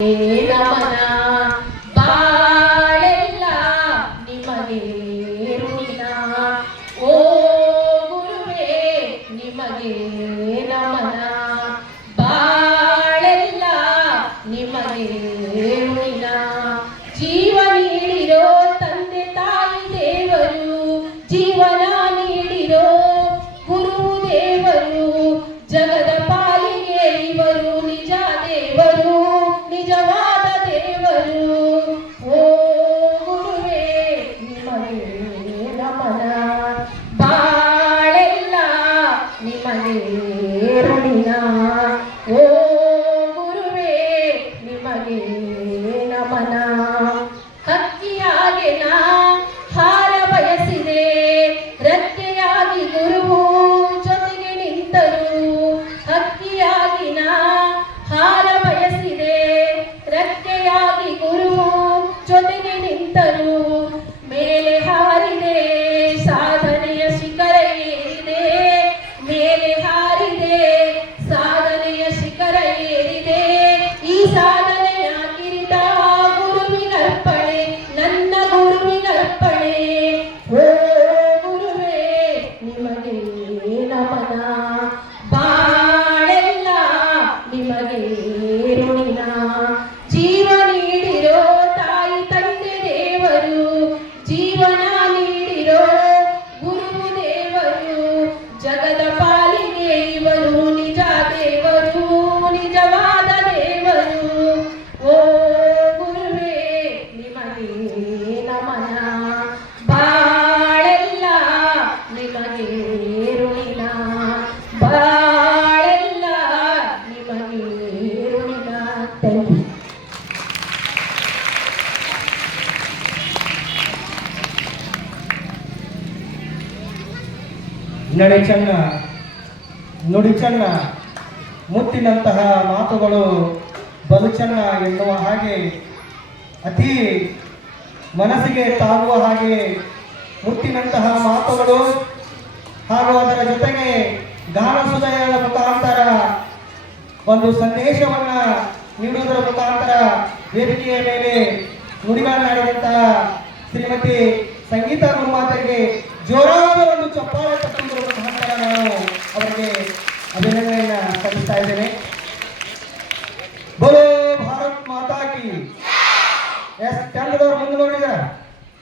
ನಮನ ಬಾಳೆಲ್ಲ ನಿಮಗೆ ಋಣಿನ ಓ ಗುರುವೇ ನಿಮಗೆ ನಮನ ಬಾಳೆಲ್ಲ ನಿಮಗೆ ಋಣಿನ ಜೀವ ನೀಡಿರೋ ತಂದೆ ತಾಯಿ ದೇವರು ಜೀವನ ನೀಡಿರೋ ಗುರು ದೇವರು ಜಗದ ಪಾಲಿಗೆ ಇವರು ನಿಜ ದೇವರು ನಿಜವಾದ ದೇವರು ಓ ಗುರುವೇ ನಿಮಗೆ ನಮನ ಬಾಳೆಲ್ಲ ನಿಮಗೆ ಋಣಿನ ಓ ಗುರುವೇ ನಿಮಗೆ ನಮನ ಹಕ್ಕಿಯಾಗೆ ನಾ ಹಾರ ಬಯಸಿದೆ ರೆಕ್ಕೆಯಾಗಿ ಗುರುವು ಜೊತೆಗೆ ನಿಂತರು ಹಕ್ಕಿಯಾಗಿ ನಾ ಹಾರ ಬಯಸಿದೆ ರೆಕ್ಕೆಯಾಗಿ ಗುರುವು ಜೊತೆಗೆ ನಿಂತರು ಮೇಲೆ ಹಾರಿದೆ ಸಾಧನೆಯ ಶಿಖರ ಏರಿದೆ ಮೇಲೆ ಹಾರಿದೆ ಸಾಧನೆಯ ಶಿಖರ ಏರಿದೆ ಈ ಸಾಧನೆಯ ಕಿರೀಟ ಗುರುವಿನರ್ಪಣೆ ನನ್ನ ಗುರುವಿನರ್ಪಣೆ ಓ ಗುರುವೇ ನಿಮಗೆ ನಮನ ಬಾಳೆಲ್ಲ ನಿಮಗೆ ಋಣಿನ ಜೀವ ನೀಡಿರೋ ತಾಯಿ ತಂದೆ ದೇವರು ಜೀವನ ನೀಡಿರೋ ಗುರು ದೇವರು ಜಗದ ಪಾಲಿಗೆ ಇವರು ನಿಜ ದೇವರು ನಿಜವಾದ ದೇವರು ಓ ಗುರುವೇ ನಿಮಗೆ ನಮನ ಬಾಳೆಲ್ಲ ನಿಮಗೆ ಋಣಿನ ಬಾಳೆಲ್ಲ ನಿಮಗೆ ಋಣಿನ ಥ್ಯಾಂಕ್ ಯು. ನಡೆ ಚೆನ್ನ ನುಡಿ ಚೆನ್ನ ಮುತ್ತಿನಂತಹ ಮಾತುಗಳು ಬಲು ಚೆನ್ನ ಎನ್ನುವ ಹಾಗೆ ಅತಿ ಮನಸ್ಸಿಗೆ ತಾಗುವ ಹಾಗೆ ಮುತ್ತಿನಂತಹ ಮಾತುಗಳು ಹಾಗೂ ಅದರ ಜೊತೆಗೆ ಗಾನ ಸುಧೆಯ ಮುಖಾಂತರ ಒಂದು ಸಂದೇಶವನ್ನ ನೀಡುವುದರ ಮುಖಾಂತರ ವೇದಿಕೆಯ ಮೇಲೆ ನುಡಿಗಳನ್ನಾಡಿದಂತಹ ಶ್ರೀಮತಿ ಸಂಗೀತ ಗುರುಮಾತೆಗೆ ಜೋರಾದ ಒಂದು ಚಪ್ಪಾಳೆ ತಟ್ಟುವುದರ